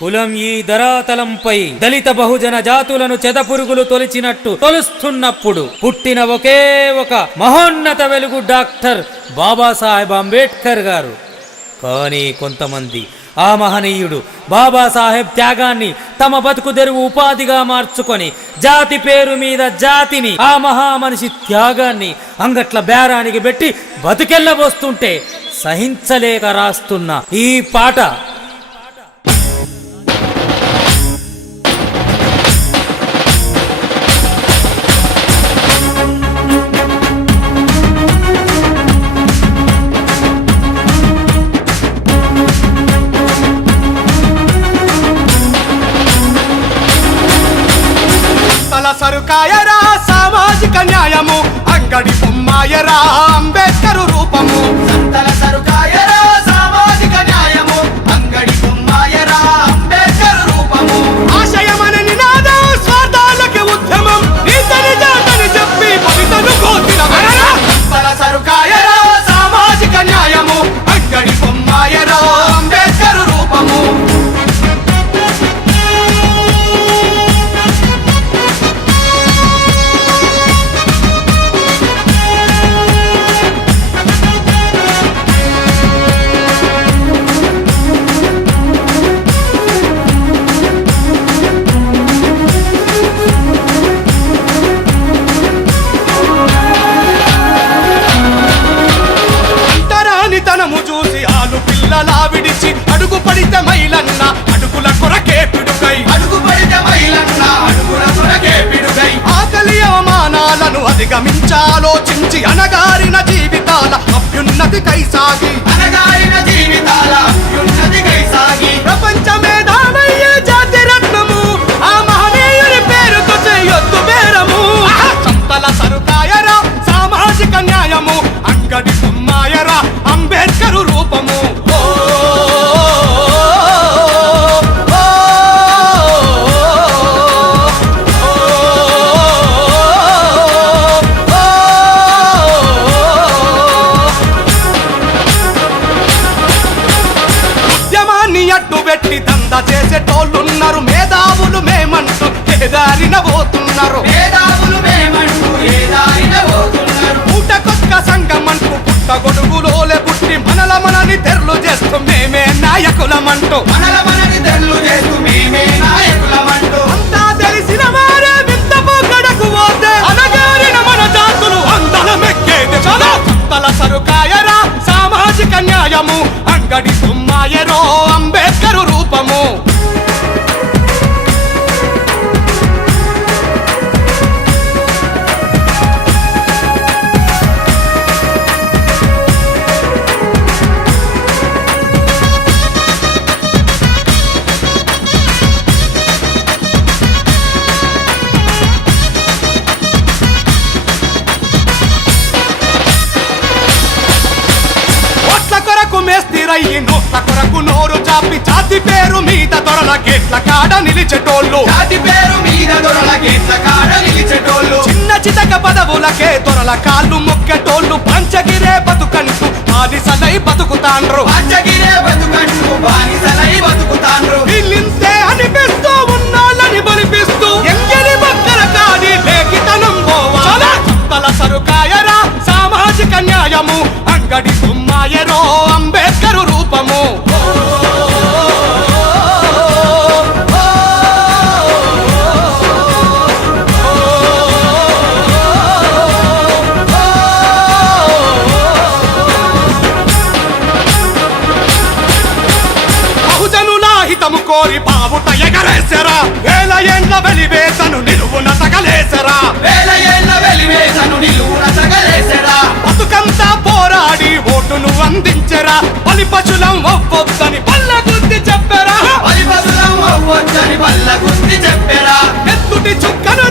కులం ఈ ధరాతలంపై దళిత బహుజన జాతులను చెదపురుగులు తొలిచినట్టు తొలుస్తున్నప్పుడు పుట్టిన ఒకే ఒక మహోన్నత వెలుగు డాక్టర్ బాబాసాహెబ్ అంబేద్కర్ గారు. కానీ కొంతమంది ఆ మహనీయుడు బాబాసాహెబ్ త్యాగాన్ని తమ బతుకు తెరువు ఉపాధిగా మార్చుకొని జాతి పేరు మీద జాతిని, ఆ మహామనిషి త్యాగాన్ని అంగట్ల బేరానికి పెట్టి బతుకెళ్ళబోస్తుంటే సహించలేక రాస్తున్న ఈ పాట సరుకాయరా సామాజిక న్యాయము, అంగడి బొమ్మాయరా అంబేద్కరు రూపము. సంతల సరుకాయరా సామాజిక న్యాయము, అంగడి బొమ్మాయరా అంబేద్కరు రూపము. ఆశయమన నినాదం స్వార్థాలకి ఉద్యమం, నీతని జాతని చెప్పి పవితను కోతిన సంతల సరుకాయరా సామాజిక న్యాయము, అంగడి బొమ్మాయరా అంబేద్కరు రూపము. తనము చూసి ఆలు పిల్లలా విడిచి అడుగు పడితే మైలన్న అడుగుల కొరకే పిడుగై, అడుగు పడితే మైలన్న అడుగుల కొరకే పిడుగై. ఆకలి అవమానాలను అధిగమించాలోచించి అనగారిన జీవితాల అభ్యున్నతికై సాగి, అనగారిన జీవితాల అభ్యున్నతికై సాగి ప్రపంచ మేధావయ్యే జాతి రత్నము, ఆ మహనీయుని పేరుతో చేయొద్దు బేరము. సంతల సరుకాయరా సామాజిక న్యాయము, అంగడి బొమ్మాయరా అంబేద్కరు రూపము. ఉద్యమాన్ని అడ్డు పెట్టి దంద చేసేటోళ్ళున్నారు, మేధావులు మేమంటూ ఏదారిన పోతున్నారు, మేధావులు మేమంటూ ఏదారిన పోతున్నారు. పూటకొక్క సంఘమంటూ పుట్టగొడుగులోలే పుట్టి మనని తెర్లు చేస్తూ మేమే నాయకులమంటూ, మనని తెర్లు చేస్తూ మేమే నాయకులమంటూ. అంతా తెలిసిన వారే వింత పోకడకు పోతే అనగారిన మన జాతులు అందలమెక్కేది చదా. సంతల సరుకాయరా సామాజిక న్యాయము, అంగడి బొమ్మాయరో అంబేద్కరు రూపము. మేస్తిరయ్యి నోట్ల కొరకు నోరు చాపి జాతి పేరు మీద దొరల గేట్ల కాడ నిలిచేటోళ్ళు, జాతి పేరు మీద దొరల గేట్ల కాడ నిలిచేటోళ్ళు. చిన్న చితక పదవులకే దొరల కాళ్ళు మొక్కేటోళ్ళు పంచగిరే బతుకంటూ బానిసలై బతుకుతాండ్రు, పంచగిరే బతుకంటూ బానిసలై బతుకుతాండ్రు. వీళ్ళింతే అనిపిస్తూ ఉన్నాళ్ళని బలిపిస్తూ ఎంగిలి బక్కల కాడి లేఖితనం పోవాలా. సంతల సరుకాయరా సామాజిక న్యాయము, అంగడి బొమ్మాయరో అంబేద్కరు రూపము. బహుజనుల హితము కోరి బావుట ఎగరేసరా, వేల ఏండ్ల వెలివేసను నిలువున తగలేసరా, వేల ఏండ్ల వెలివేసను నిలువున తగలేసరా. బతుకంతా పోరాడి ఓటును అందించరా, బలిపశులం అవ్వొద్దని బల్ల గుద్ది చెప్పరా, బలిపశులం అవ్వొద్దని బల్ల గుద్ది చెప్పరా. ఎత్తుటి చుక్కను